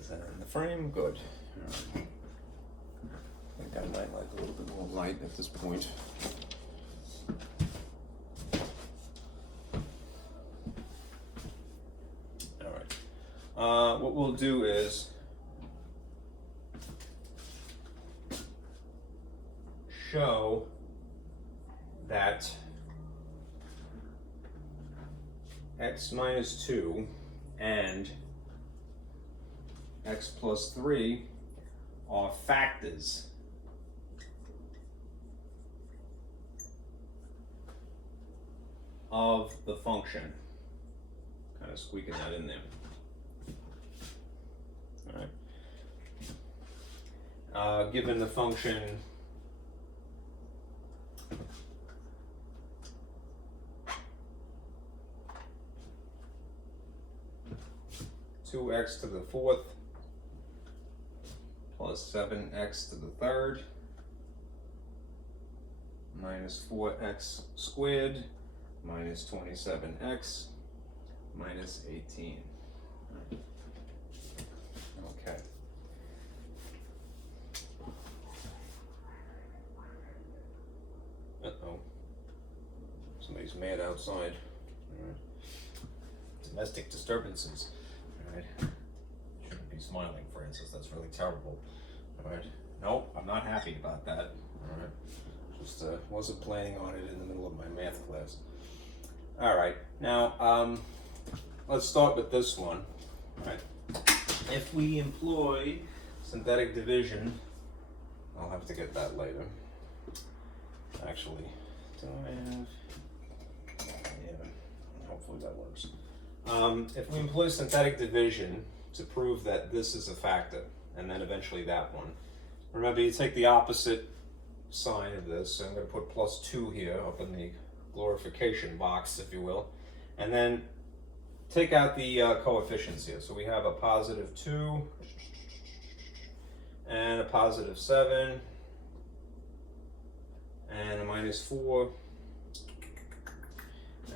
Is that in the frame? Good. Right. I think I might like a little bit more light at this point. What we'll do is show that x minus 2 and x plus 3 are factors of the function. Kind of squeaking that in there. All right. Given the function two x to the 4th plus 7x to the 3rd minus 4x squared minus 27x minus 18. Okay. Uh-oh. Somebody's mad outside. All right. Domestic disturbances. All right. Shouldn't be smiling, Francis. That's really terrible. All right. Nope, I'm not happy about that. All right. Just wasn't planning on it in the middle of my math class. All right. Now, let's start with this one. All right. If we employ synthetic division, I'll have to get that later. Actually, do I have? Yeah, hopefully that works. If we employ synthetic division to prove that this is a factor, and then eventually that one, remember you take the opposite sign of this, so I'm going to put plus 2 here up in the glorification box, if you will, and then take out the coefficients here. So we have a positive 2 and a positive 7 and a minus 4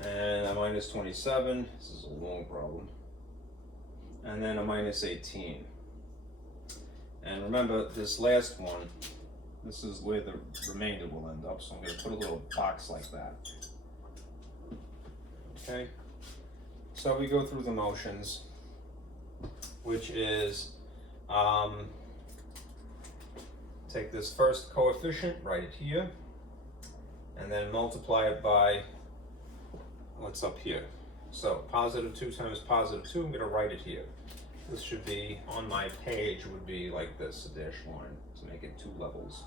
and a minus 27. This is a long problem. And then a minus 18. And remember this last one, this is where the remainder will end up. So I'm going to put a little box like that. Okay. So we go through the motions, which is take this first coefficient, write it here, and then multiply it by what's up here. So positive 2 times positive 2, I'm going to write it here. This should be, on my page, would be like this, a dashed line, to make it 2 levels.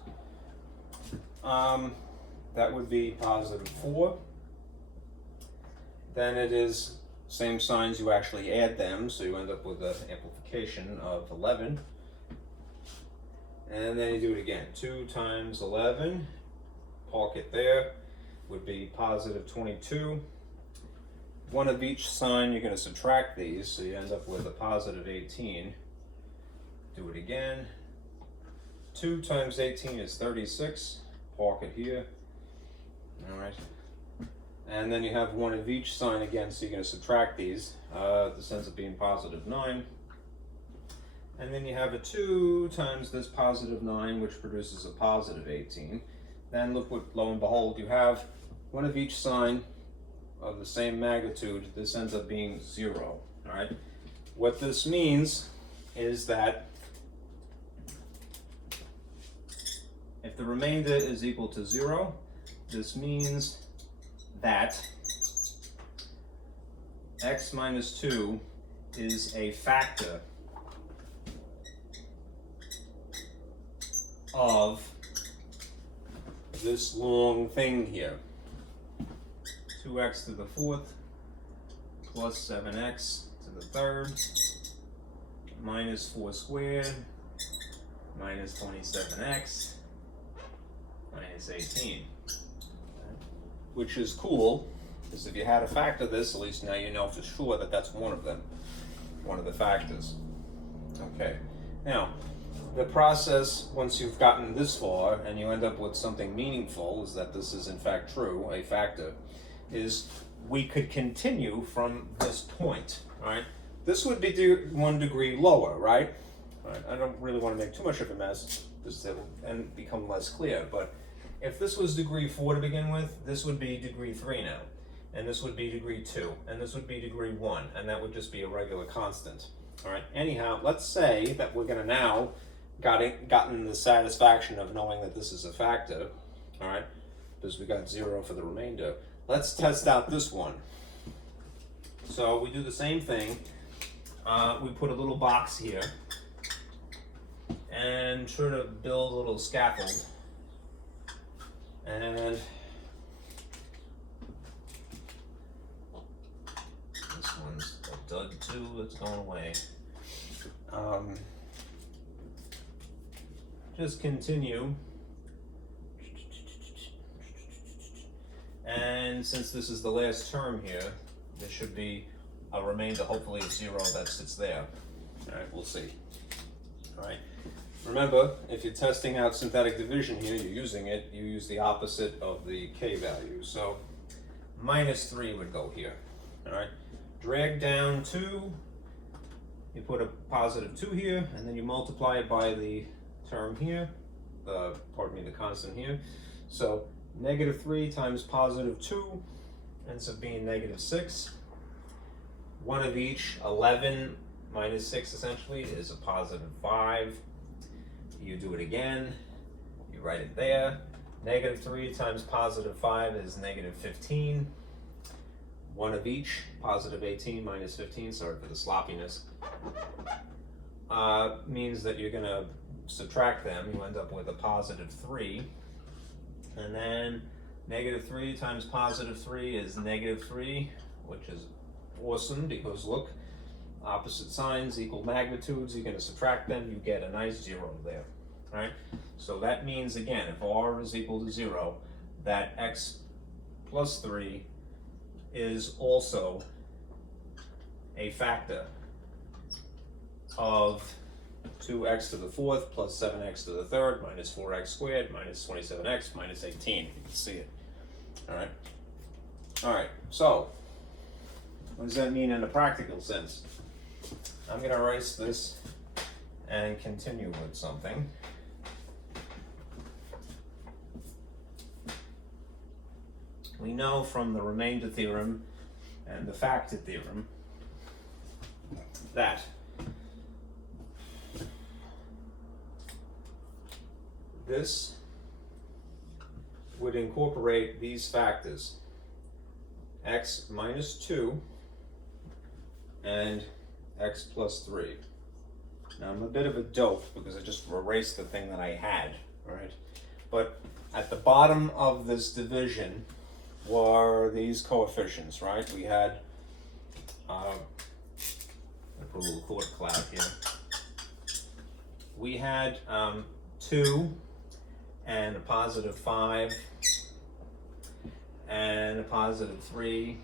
That would be positive 4. Then it is same signs, you actually add them, so you end up with an amplification of 11. And then you do it again. 2 times 11, park it there, would be positive 22. One of each sign, you're going to subtract these, so you end up with a positive 18. Do it again. 2 times 18 is 36. Park it here. All right. And then you have one of each sign again, so you're going to subtract these. This ends up being positive 9. And then you have a 2 times this positive 9, which produces a positive 18. Then look what, lo and behold, you have one of each sign of the same magnitude. This ends up being 0. All right. What this means is that if the remainder is equal to 0, this means that x minus 2 is a factor of this long thing here. 2x to the 4th plus 7x to the 3rd minus 4 squared minus 27x minus 18. Which is cool, because if you had to factor this, at least now you know for sure that that's one of them, one of the factors. Okay, now the process, once you've gotten this far and you end up with something meaningful, is that this is in fact true, a factor, is we could continue from this point, right? This would be 1 degree lower, right? I don't really want to make too much of a mess, because it will and become less clear, but if this was degree 4 to begin with, this would be degree 3 now, and this would be degree 2, and this would be degree 1, and that would just be a regular constant. All right, anyhow, let's say that we're going to now gotten the satisfaction of knowing that this is a factor, all right, because we got 0 for the remainder. Let's test out this one. So we do the same thing. We put a little box here and try to build a little scaffold. And this one's a dud too, it's going away. Just continue. And since this is the last term here, there should be a remainder, hopefully of 0, that sits there. All right, we'll see. All right. Remember, if you're testing out synthetic division here, you're using it, you use the opposite of the k value. So minus 3 would go here. All right. Drag down 2. You put a positive 2 here, and then you multiply it by the term here, the constant here. So negative 3 times positive 2 ends up being negative 6. One of each, 11 minus 6 essentially, is a positive 5. You do it again, you write it there. Negative 3 times positive 5 is negative 15. One of each, positive 18 minus 15, sorry for the sloppiness, means that you're going to subtract them. You end up with a positive 3. And then negative 3 times positive 3 is negative 3, which is awesome because look, opposite signs equal magnitudes. You're going to subtract them, you get a nice 0 there. All right? So that means, again, if r is equal to 0, that x plus 3 is also a factor of 2x to the 4th plus 7x to the 3rd minus 4x squared minus 27x minus 18. You can see it. All right. All right. So what does that mean in a practical sense? I'm going to erase this and continue with something. We know from the remainder theorem and the factor theorem that this would incorporate these factors, x minus 2 and x plus 3. Now I'm a bit of a dope because I just erased the thing that I had, right? But at the bottom of this division were these coefficients, right? We had, I put a little thought cloud here. We had 2 and a positive 5 and a positive 3.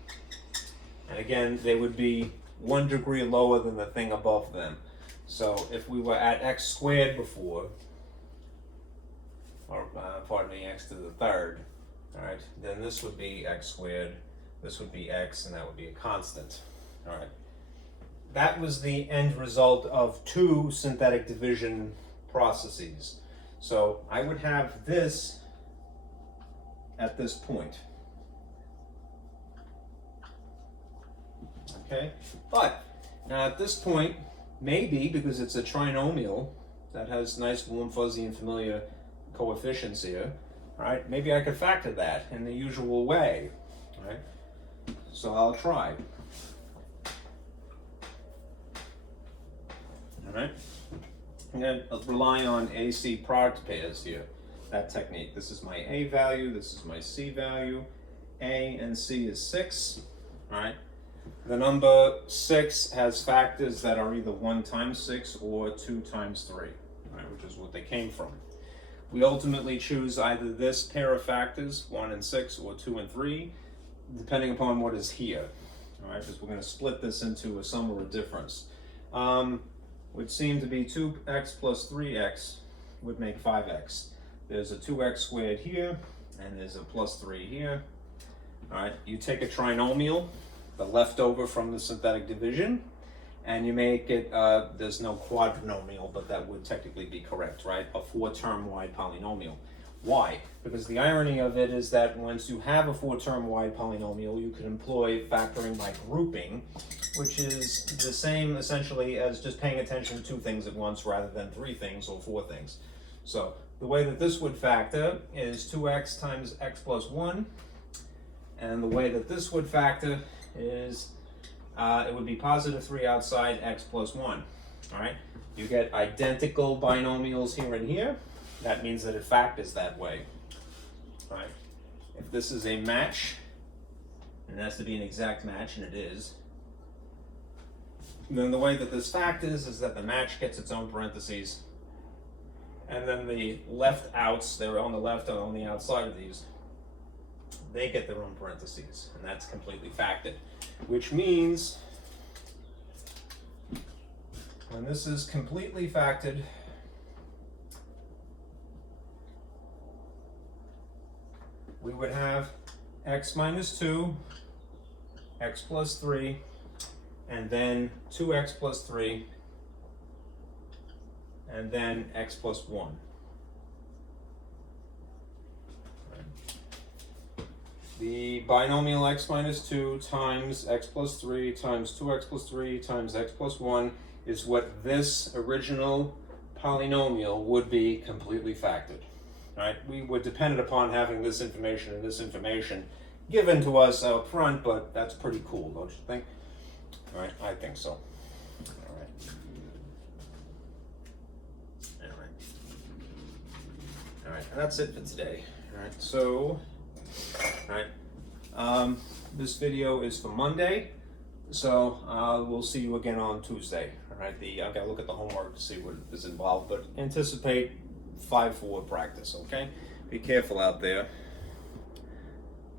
And again, they would be 1 degree lower than the thing above them. So if we were at x squared before, or pardon me, x to the third, all right, then this would be x squared, this would be x, and that would be a constant, all right. That was the end result of 2 synthetic division processes. So I would have this at this point. Okay, but now at this point, maybe because it's a trinomial that has nice, warm, fuzzy, and familiar coefficients here, right? Maybe I could factor that in the usual way, right? So I'll try. All right, I'm going to rely on AC product pairs here, that technique. This is my A value, this is my C value. A and C is 6, all right? The number 6 has factors that are either 1 times 6 or 2 times 3, right, which is what they came from. We ultimately choose either this pair of factors, 1 and 6, or 2 and 3, depending upon what is here, all right, because we're going to split this into a sum or a difference. Would seem to be 2x plus 3x would make 5x. There's a 2x squared here, and there's a plus 3 here. All right, you take a trinomial, the leftover from the synthetic division, and you make it, there's no quadrinomial, but that would technically be correct, right? A 4-term wide polynomial. Why? Because the irony of it is that once you have a 4-term wide polynomial, you could employ factoring by grouping, which is the same essentially as just paying attention to 2 things at once rather than 3 things or 4 things. So the way that this would factor is 2x times x plus 1, and the way that this would factor is it would be positive 3 outside x plus 1. All right, you get identical binomials here and here. That means that it factors that way. All right, if this is a match, and it has to be an exact match, and it is, then the way that this factors is that the match gets its own parentheses, and then the left outs, they're on the left and on the outside of these, they get their own parentheses, and that's completely factored, which means when this is completely factored, we would have x minus 2, x plus 3, and then 2x plus 3, and then x plus 1. The binomial x minus 2 times x plus 3 times 2x plus 3 times x plus 1 is what this original polynomial would be completely factored. Right? We were dependent upon having this information and this information given to us up front, but that's pretty cool, don't you think? All right, I think so. All right. All right, and that's it for today. All right, so, all right, this video is for Monday, so we'll see you again on Tuesday. All right, I've got to look at the homework to see what is involved, but anticipate 5-4 practice, okay? Be careful out there.